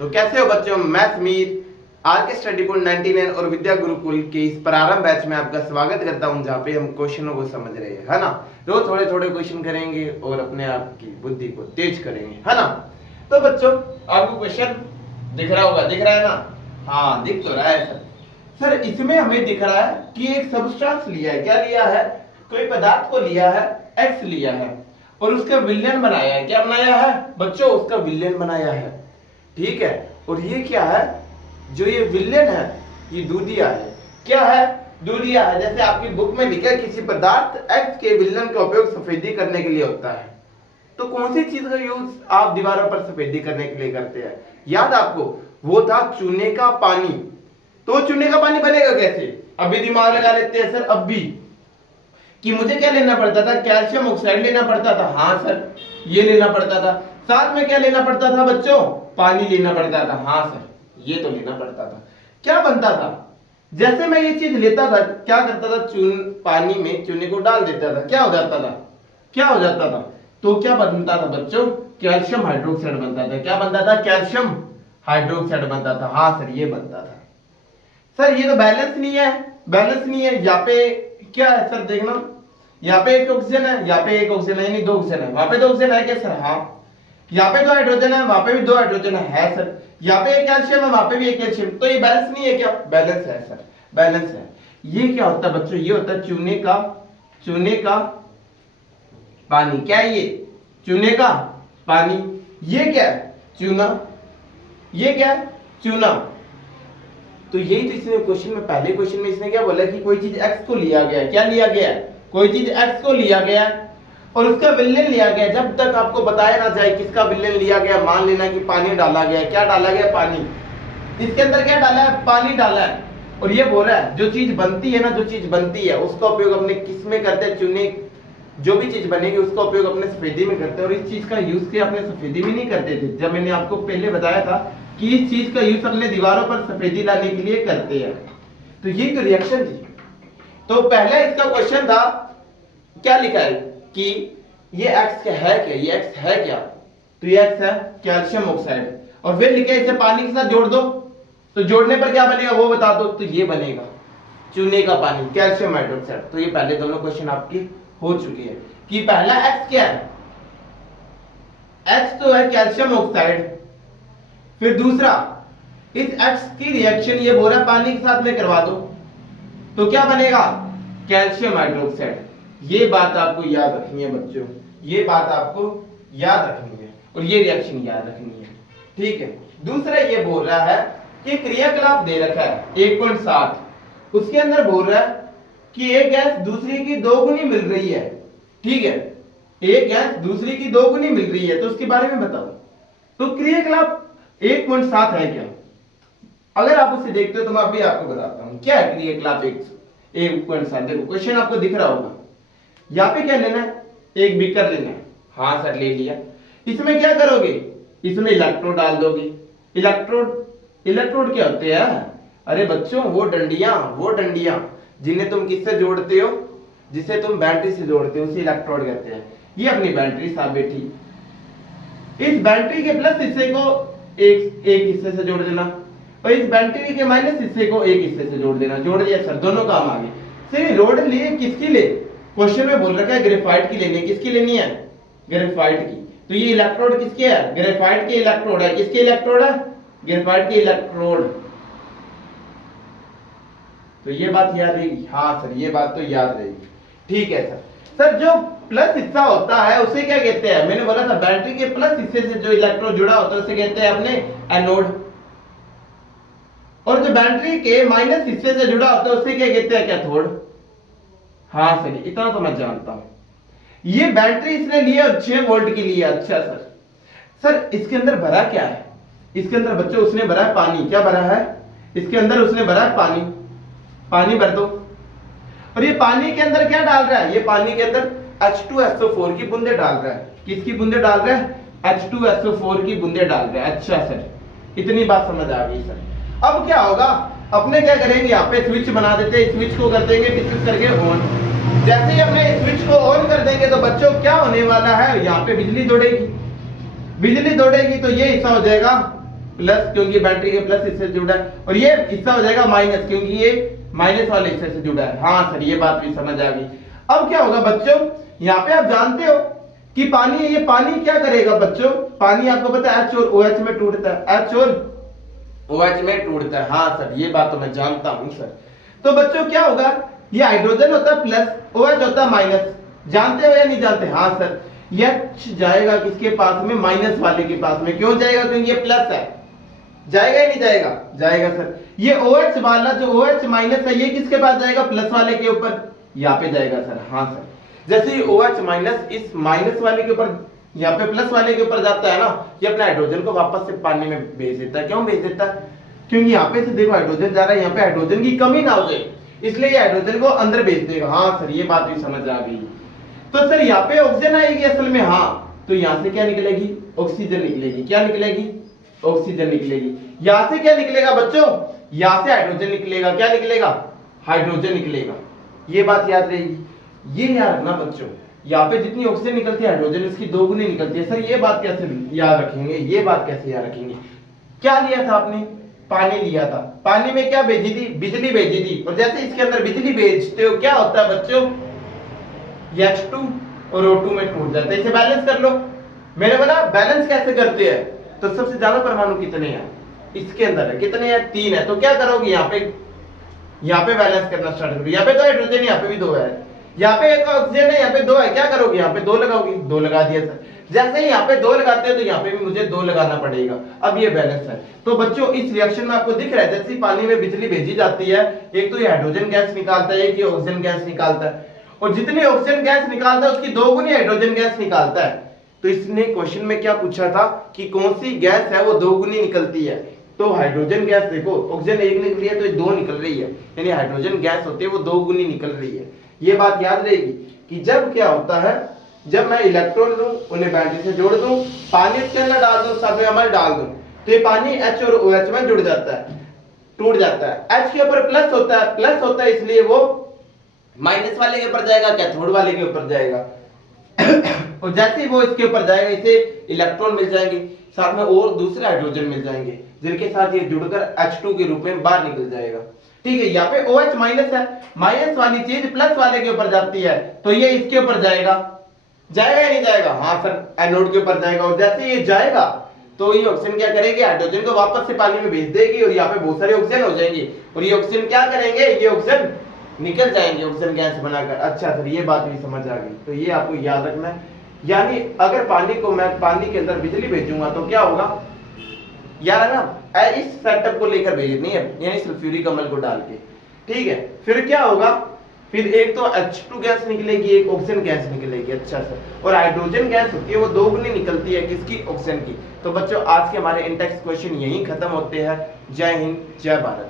तो कैसे हो बच्चों, मैं समीर आर के स्टडी पॉइंट 99 और विद्या गुरुकुल के इस प्रारंभ बैच में आपका स्वागत करता हूं, जहां पे हम क्वेश्चनों को समझ रहे हैं, है ना। रोज थोड़े थोड़े क्वेश्चन करेंगे और अपने आप की बुद्धि को तेज करेंगे, है ना। तो बच्चों, आपको क्वेश्चन दिख रहा होगा, दिख रहा है ना? हाँ, दिख तो रहा है सर। सर इसमें हमें दिख रहा है कि एक सबस्टेंस लिया है। क्या लिया है? कोई पदार्थ को लिया है, एक्स लिया है और उसका विलयन बनाया है। क्या बनाया है बच्चों? उसका विलयन बनाया है, ठीक है। और ये क्या है? जो ये विलयन है ये दूधिया है। क्या है? दूधिया है। जैसे आपकी बुक में लिखा है किसी पदार्थ एक्स के विलयन का उपयोग सफेदी करने के लिए होता है। तो कौन सी चीज का यूज आप दीवारों पर सफेदी करने के लिए करते हैं? याद आपको? वो था चूने का पानी। तो चूने का पानी बनेगा कैसे? अभी दिमाग लगा लेते हैं सर। अब भी कि मुझे क्या लेना पड़ता था? कैल्शियम ऑक्साइड लेना पड़ता था। हाँ सर, ये लेना पड़ता था। साथ में क्या लेना पड़ता था बच्चों? पानी लेना पड़ता था। हाँ सर, ये तो लेना पड़ता था। क्या बनता था? जैसे मैं ये चीज लेता था, क्या करता था? पानी में चूने को डाल देता था। क्या हो जाता था? क्या हो जाता था? तो क्या बनता था बच्चों? कैल्शियम हाइड्रोक्साइड बनता था। क्या बनता था? कैल्शियम हाइड्रोक्साइड बनता था। हाँ सर, ये बनता था। सर ये तो बैलेंस नहीं है, बैलेंस नहीं है। यहाँ पे क्या है सर? देखना, यहाँ पे एक ऑक्सीजन है, यहाँ पे एक ऑक्सीजन है, यानी दो ऑक्सीजन है। वहां पे दो ऑक्सीजन है क्या सर? हाँ। यहाँ पे दो हाइड्रोजन है, वहां पे भी दो हाइड्रोजन है सर। यहाँ पे एक कैल्शियम है, वहां पे भी एक कैल्शियम। तो ये बैलेंस नहीं है क्या? बैलेंस है सर, बैलेंस है। ये क्या होता है बच्चों? ये होता है चूने का पानी। क्या है ये? चूने का पानी। ये क्या है? चूना। ये क्या है? चूना। तो यही तो इसने क्वेश्चन में, पहले क्वेश्चन में इसने क्या बोला कि कोई चीज x को लिया गया है। क्या लिया गया है? कोई चीज x को लिया गया है और उसका विलयन लिया गया। जब तक आपको बताया ना जाए किसका विलयन लिया गया, मान लेना कि पानी डाला गया। क्या डाला गया? पानी। इसके अंदर क्या डाला है? पानी डाला है। और ये बोल रहा है जो चीज बनती है ना, जो चीज बनती है उसका उपयोग अपने किस में करते हैं? चूने। जो भी चीज बनेगी उसका उपयोग अपने सफेदी में करते हैं। और इस चीज का यूज के अपने सफेदी में नहीं करते थे। जब मैंने आपको पहले बताया था कि इस चीज का यूज अपने दीवारों पर सफेदी लाने के लिए करते हैं। तो ये तो रिएक्शन थी। तो पहला इसका क्वेश्चन था, क्या लिखा है कि ये एक्स क्या है? क्या ये एक्स है क्या? तो ये एक्स है कैल्शियम ऑक्साइड। और फिर लिखा है इसे पानी के साथ जोड़ दो। तो जोड़ने पर क्या बनेगा वो बता दो। तो ये बनेगा चूने का पानी, कैल्शियम हाइड्रोक्साइड। तो ये पहले दोनों क्वेश्चन आपके हो चुके हैं कि पहला एक्स क्या है? एक्स तो है कैल्शियम ऑक्साइड। फिर दूसरा, इस एक्स की रिएक्शन ये बोल रहा पानी के साथ में करवा दो। तो क्या बनेगा? Calcium hydroxide. ये बात आपको याद रखनी है बच्चों, ये बात आपको याद रखनी है और ये रिएक्शन याद रखनी है, ठीक है। दूसरा ये बोल रहा है कि क्रियाकलाप दे रखा है 1.7, उसके अंदर बोल रहा है कि एक गैस दूसरी की दोगुनी मिल रही है, ठीक है। एक गैस दूसरी की दोगुनी मिल रही है, तो उसके बारे में बताओ। तो क्रियाकलाप 1.7 है क्या? अगर आप उसे देखते हो तो मैं अभी आपको बताता हूं क्या है क्रियाकलाप 1.7। देखो क्वेश्चन आपको दिख रहा होगा। यहाँ पे क्या लेना है? एक बीकर लेना है। हाँ सर, ले लिया। इसमें क्या करोगे? इसमें इलेक्ट्रोड डाल दोगे। इलेक्ट्रोड क्या होते हैं? अरे बच्चों, वो डंडियां जिन्हें तुम किससे जोड़ते हो? जिसे तुम बैटरी से जोड़ते हो, उसे इलेक्ट्रोड कहते हैं। ये अपनी बैटरी साथ बैठी, इस बैटरी के प्लस हिस्से को एक हिस्से से जोड़ देना और इस बैटरी के माइनस हिस्से को एक हिस्से से जोड़ देना। जोड़ दिया सर, दोनों काम आ गए। सर रोड लिए किसकी ले? क्वेश्चन में बोल रखा है ग्रेफाइट की लेनी। किसकी लेनी है? ग्रेफाइट की। तो ये इलेक्ट्रोड किसके है? ग्रेफाइट के इलेक्ट्रोड है। किसके इलेक्ट्रोड है? ग्रेफाइट के इलेक्ट्रोड। तो ये बात याद रहेगी। हाँ सर, ये बात तो याद रहेगी, ठीक है सर। सर जो प्लस हिस्सा होता है उसे क्या कहते हैं? मैंने बोला था बैटरी के प्लस हिस्से से जो इलेक्ट्रोड जुड़ा होता है उसे कहते हैं अपने एनोड। और जो बैटरी के माइनस हिस्से से जुड़ा होता है उसे क्या कहते हैं? कैथोड। हाँ सर, इतना तो मैं जानता हूं। ये बैटरी इसने लिया 6 वोल्ट की लिया। अच्छा सर इसके अंदर भरा क्या है? इसके अंदर बच्चों उसने भरा है पानी। क्या भरा है? इसके अंदर उसने भरा है पानी भर दो। और ये पानी के अंदर क्या डाल रहा है? ये पानी के अंदर H2SO4 की बूंदे डाल रहा है। किसकी बूंदे डाल रहा है? H2SO4 की बूंदे डाल रहा है। अच्छा सर, इतनी बात समझ आ गई सर। अब क्या होगा? अपने क्या करेंगे? यहाँ पे स्विच बना देते हैं। स्विच को कर देंगे किस करके? ऑन। जैसे ही अपने स्विच को ऑन कर देंगे तो बच्चों क्या होने वाला है? यहाँ पे बिजली दौड़ेगी। बिजली दौड़ेगी तो ये हिस्सा हो जाएगा प्लस क्योंकि बैटरी के प्लस इससे जुड़ा है, और ये हिस्सा हो जाएगा माइनस क्योंकि ये माइनस वाले हिस्से से जुड़ा है। हाँ सर ये बात भी समझ आ गई। अब क्या होगा बच्चों, यहाँ पे आप जानते हो कि पानी है, ये पानी क्या करेगा बच्चों, पानी आपको पता है H और OH में टूटता है, H और OH में टूटता है। हाँ सर ये बात तो मैं जानता हूं सर। तो बच्चों क्या होगा, ये हाइड्रोजन होता है प्लस, OH होता है माइनस, जानते हो या नहीं जानते? हाँ सर, ये H जाएगा किसके पास में, माइनस वाले के पास में। क्यों जाएगा, क्योंकि ये प्लस है, जाएगा या नहीं जाएगा? जाएगा सर। ये OH वाला जो OH माइनस है ये किसके पास जाएगा, प्लस वाले के ऊपर, यहाँ पे जाएगा सर। हाँ सर, जैसे ही OH माइनस इस माइनस वाले के ऊपर यहाँ पे प्लस वाले के ऊपर जाता है ना, ये अपने हाइड्रोजन को वापस से पानी में भेज देता है। क्यों भेज देता है, क्योंकि यहाँ पे से देखो हाइड्रोजन जा रहा है, यहाँ पे हाइड्रोजन की कमी ना हो जाए, इसलिए ये हाइड्रोजन को अंदर भेज देगा। हाँ सर ये बात भी समझ आ गई। तो सर यहाँ पे ऑक्सीजन आएगी असल में, हाँ तो यहाँ से क्या निकलेगी, ऑक्सीजन निकलेगी। क्या निकलेगी, ऑक्सीजन निकलेगी। यहाँ से क्या निकलेगा बच्चों, यहाँ से हाइड्रोजन निकलेगा। क्या निकलेगा, हाइड्रोजन निकलेगा। ये बात याद रहेगी, ये याद रखना बच्चों, यहाँ पे जितनी ऑक्सीजन निकलती है हाइड्रोजन इसकी दोगुनी निकलती है। सर ये बात कैसे याद रखेंगे, ये बात कैसे याद रखेंगे? क्या लिया था आपने, पानी लिया था, पानी में क्या भेजी थी, बिजली भेजी थी, और जैसे इसके अंदर बिजली भेजते हो क्या होता है बच्चों, H2 और O2 में टूट जाता है। इसे बैलेंस कर लो। मैंने बोला बैलेंस कैसे करते हैं, तो सबसे ज्यादा परमाणु कितने हैं इसके अंदर है, कितने हैं, 3 है। तो क्या करोगे, यहाँ पे बैलेंस करना स्टार्ट करोगे। यहाँ पे 2 हाइड्रोजन, यहाँ पे भी 2 है, यहाँ पे 1 ऑक्सीजन है, यहाँ पे 2 है। क्या करोगे, यहाँ पे 2 लगाओगे, 2 लगा दिया सर। जैसे ही यहाँ पे 2 लगाते हो तो यहाँ पे भी मुझे 2 लगाना पड़ेगा। अब ये बैलेंस है। तो बच्चों इस रिएक्शन में आपको दिख रहा है, जैसे पानी में बिजली भेजी जाती है, एक तो ये हाइड्रोजन गैस निकालता है, एक ये ऑक्सीजन गैस निकालता है, और जितनी ऑक्सीजन गैस निकालता है उसकी 2 गुनी हाइड्रोजन गैस निकालता है। तो इसने क्वेश्चन में क्या पूछा था कि कौन सी गैस है वो 2 गुनी निकलती है। तो हाइड्रोजन गैस देखो, ऑक्सीजन 1 निकली है तो ये 2 निकल रही है, यानी हाइड्रोजन गैस होती है वो 2 गुनी निकल रही है। ये बात याद रहेगी कि जब क्या होता है, जब मैं इलेक्ट्रॉन लूं उन्हें बैटरी से जोड़ दूं, पानी इसके अंदर डाल दूं, साथ में अमल डाल दूं, तो ये पानी H और OH में जुड़ जाता है, टूट जाता है। H के ऊपर प्लस होता है इसलिए वो माइनस वाले के ऊपर जाएगा, कैथोड वाले के ऊपर जाएगा। और जैसे ही वो इसके ऊपर जाएगा इसे इलेक्ट्रॉन मिल जाएंगे, साथ में और दूसरे हाइड्रोजन मिल जाएंगे, जिनके साथ ये जुड़कर H2 के रूप में बाहर निकल जाएगा। ठीक है, यहाँ पे OH माइनस है, माइनस वाली चीज प्लस वाले के ऊपर जाती है, तो ये इसके ऊपर जाएगा, जाएगा या नहीं जाएगा? हाँ सर, एनोड के ऊपर जाएगा। और जैसे ये जाएगा तो ये ऑक्सीजन क्या करेगी, हाइड्रोजन को वापस से पानी में भेज देगी, और यहाँ पे बहुत सारे ऑक्सीजन हो जाएंगे, और ये ऑक्सीजन क्या करेंगे, ये ऑक्सीजन निकल जाएंगे ऑक्सीजन गैस बनाकर। अच्छा सर ये बात भी समझ आ गई। तो ये आपको याद रखना है, यानी अगर मैं पानी के अंदर बिजली भेजूंगा तो क्या होगा यार, है ना, इस सेटअप को लेकर भेजनी है, यानी सल्फ्यूरिक अम्ल को डाल के। ठीक है, फिर क्या होगा, फिर एक तो H2 गैस निकलेगी, एक ऑक्सीजन गैस निकलेगी। अच्छा सर, और हाइड्रोजन गैस होती है वो 2 गुनी निकलती है, किसकी, ऑक्सीजन की। तो बच्चों आज के हमारे इंटेक्स क्वेश्चन यहीं खत्म होते हैं। जय हिंद, जय भारत।